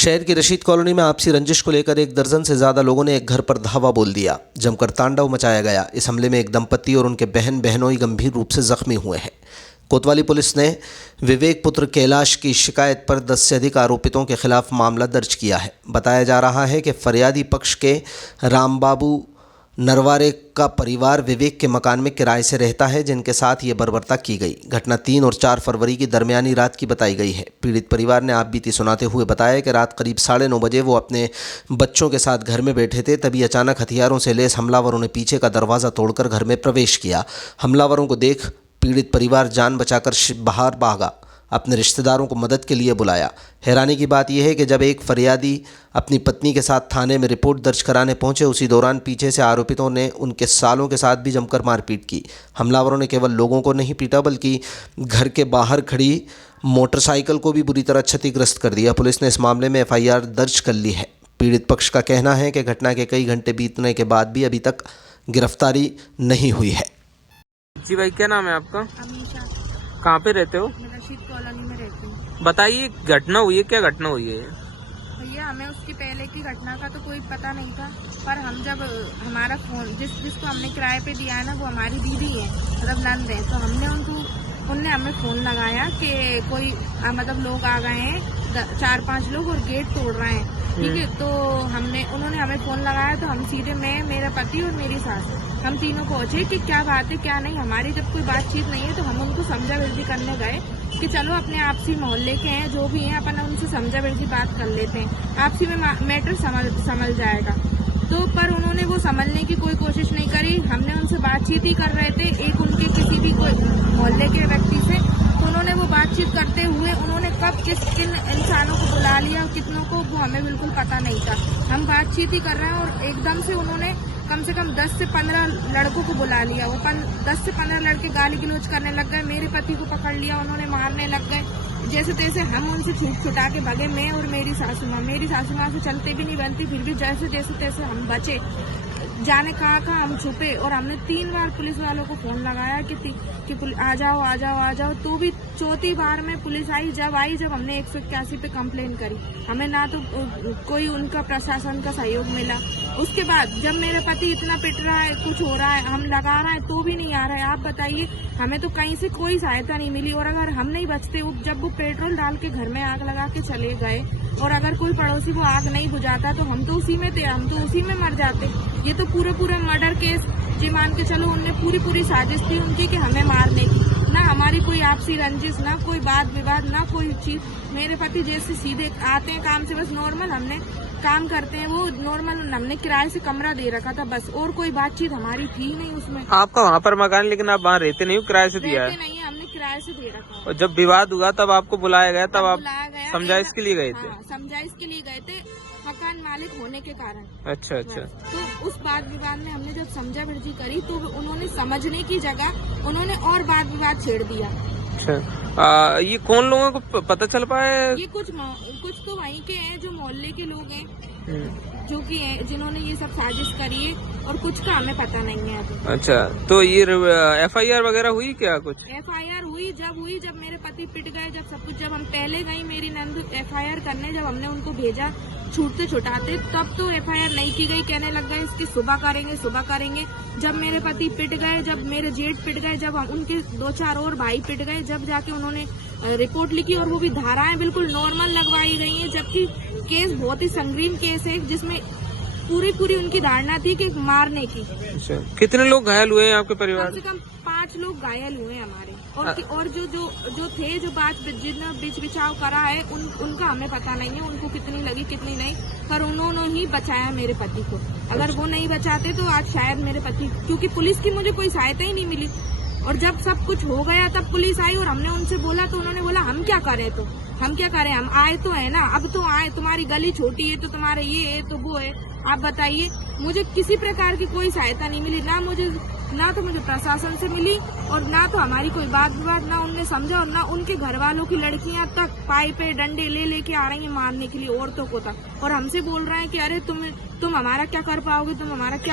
शहर की रशीद कॉलोनी में आपसी रंजिश को लेकर एक दर्जन से ज़्यादा लोगों ने एक घर पर धावा बोल दिया। जमकर तांडव मचाया गया। इस हमले में एक दंपति और उनके बहन बहनोई गंभीर रूप से जख्मी हुए हैं। कोतवाली पुलिस ने विवेक पुत्र कैलाश की शिकायत पर 10 से अधिक आरोपितों के खिलाफ मामला दर्ज किया है। बताया जा रहा है कि फरियादी पक्ष के रामबाबू नरवारे का परिवार विवेक के मकान में किराए से रहता है, जिनके साथ ये बर्बरता की गई। घटना 3 और 4 फरवरी की दरमियानी रात की बताई गई है। पीड़ित परिवार ने आपबीती सुनाते हुए बताया कि रात करीब 9:30 बजे वो अपने बच्चों के साथ घर में बैठे थे, तभी अचानक हथियारों से लैस हमलावरों ने पीछे का दरवाज़ा तोड़कर घर में प्रवेश किया। हमलावरों को देख पीड़ित परिवार जान बचाकर बाहर भागा, अपने रिश्तेदारों को मदद के लिए बुलाया। हैरानी की बात यह है कि जब एक फरियादी अपनी पत्नी के साथ थाने में रिपोर्ट दर्ज कराने पहुंचे, उसी दौरान पीछे से आरोपितों ने उनके सालों के साथ भी जमकर मारपीट की। हमलावरों ने केवल लोगों को नहीं पीटा, बल्कि घर के बाहर खड़ी मोटरसाइकिल को भी बुरी तरह क्षतिग्रस्त कर दिया। पुलिस ने इस मामले में FIR दर्ज कर ली है। पीड़ित पक्ष का कहना है कि घटना के कई घंटे बीतने के बाद भी अभी तक गिरफ्तारी नहीं हुई है। जी भाई, क्या नाम है आपका? अमीशा। कहाँ पे रहते हो? मैं रशीद कॉलोनी में रहती हूँ। बताइए, घटना हुई है, क्या घटना हुई है? भैया, हमें उसकी पहले की घटना का तो कोई पता नहीं था, पर हम जब हमारा फोन जिसको हमने किराए पे दिया है ना, वो हमारी दीदी है, मतलब नंद है, तो उनने हमें फोन लगाया कि कोई मतलब लोग आ गए हैं, 4-5 लोग, और गेट तोड़ रहे हैं। ठीक है, तो उन्होंने हमें फोन लगाया, तो हम सीधे, मैं, मेरा पति और मेरी सास, हम तीनों पहुंचे कि क्या बात है क्या नहीं। हमारी जब कोई बातचीत नहीं है तो हम उनको समझा विर्दी करने गए कि चलो अपने आपसी मोहल्ले के हैं, जो भी हैं, अपन उनसे समझा विर्दी बात कर लेते हैं, आपसी में मैटर समझ जाएगा। तो पर उन्होंने वो समझने की कोई कोशिश नहीं करी। हमने उनसे बातचीत ही कर रहे थे, एक उनके किसी भी कोई मोहल्ले के व्यक्ति से, तो उन्होंने वो बातचीत करते हुए उन्होंने कब किन इंसानों को बुला लिया, कितनों को, वो हमें बिल्कुल पता नहीं था। हम बातचीत ही कर रहे हैं और एकदम से उन्होंने कम से कम 10 से 15 लड़कों को बुला लिया। वो 10 से 15 लड़के गाली गलौज करने लग गए, मेरे पति को पकड़ लिया, उन्होंने मारने लग गए। जैसे तैसे हम उनसे छुटा के भागे, मैं और मेरी सासू माँ से चलते भी नहीं बनती, फिर भी जैसे तैसे हम बचे। जाने कहाँ हम छुपे, और हमने 3 बार पुलिस वालों को फोन लगाया कि आ जाओ, तो भी 4थी बार में पुलिस आई। जब हमने 181 पे कंप्लेन करी, हमें ना तो कोई उनका प्रशासन का सहयोग मिला। उसके बाद जब मेरा पति इतना पिट रहा है, कुछ हो रहा है, हम लगा रहे हैं तो भी नहीं आ रहा है। आप बताइए, हमें तो कहीं से कोई सहायता नहीं मिली। और अगर हम नहीं बचते, जब वो पेट्रोल डाल के घर में आग लगा के चले गए, और अगर कोई पड़ोसी वो आग नहीं बुझाता तो हम तो उसी में थे, हम तो उसी में मर जाते। ये तो पूरे मर्डर केस जी मान के चलो, उनने पूरी साजिश थी उनकी कि हमें मारने की। ना हमारी कोई आपसी रंजिश, ना कोई बात विवाद, ना कोई चीज। मेरे पति जैसे सीधे आते हैं काम से, बस नॉर्मल हमने काम करते हैं, वो नॉर्मल हमने किराए से कमरा दे रखा था बस, और कोई बातचीत हमारी थी नहीं उसमें। आपका वहाँ पर मकान, लेकिन आप वहाँ रहते नहीं हो, किराए से दिया है? नहीं, हमने किराए से दे रखा। और जब विवाद हुआ तब आपको बुलाया गया, तब आप समझाइश के लिए गए थे? हाँ, समझाइश के लिए गए थे, मकान मालिक होने के कारण। अच्छा। तो उस वाद विवाद में हमने जब समझा विर्जी करी, तो उन्होंने समझने की जगह उन्होंने और वाद विवाद छेड़ दिया। अच्छा, ये कौन लोगों को पता चल पाया? ये कुछ तो वहीं के हैं, जो मोहल्ले के लोग हैं, जो कि हैं, जिन्होंने ये सब साजिश करी है, और कुछ का हमें पता नहीं है अभी। अच्छा, तो ये FIR वगैरह हुई क्या? कुछ FIR हुई जब मेरे पति पिट गए, जब सब कुछ, जब हम पहले गई मेरी नंद FIR करने, जब हमने उनको भेजा छूटते छुटाते, तब तो FIR नहीं की गई। कहने लग गए इसकी सुबह करेंगे। जब मेरे पति पिट गए, जब मेरे जेठ पिट गए, जब उनके 2-4 और भाई पिट गए, जब जाके उन्होंने रिपोर्ट लिखी, और वो भी धाराएं बिल्कुल नॉर्मल लगवाई गई हैं, जबकि केस बहुत ही संगीन केस है, जिसमें पूरी उनकी धारणा थी कि मारने की। अच्छा, कितने लोग घायल हुए हैं आपके परिवार? कम से कम 5 लोग घायल हुए हमारे, और जो थे, जो जिन्होंने बीच बिछाव करा है, उनका हमें पता नहीं है, उनको कितनी लगी कितनी नहीं, पर उन्होंने ही बचाया मेरे पति को। अगर वो नहीं बचाते तो आज शायद मेरे पति, क्योंकि पुलिस की मुझे कोई सहायता ही नहीं मिली। और जब सब कुछ हो गया तब पुलिस आई, और हमने उनसे बोला, तो उन्होंने बोला हम क्या करें, हम आए तो है ना, अब तो आए, तुम्हारी गली छोटी है तो तुम्हारे ये है तो वो है, आप बताइए। मुझे किसी प्रकार की कोई सहायता नहीं मिली, ना तो मुझे प्रशासन से मिली, और ना तो हमारी कोई बात विवाद, ना उनने समझा, और ना उनके घर वालों की लड़कियां तक पाइपे डंडे लेके आ रही हैं मारने के लिए औरतों को तक, और हमसे बोल रहे हैं कि अरे तुम हमारा क्या कर पाओगे, तुम हमारा क्या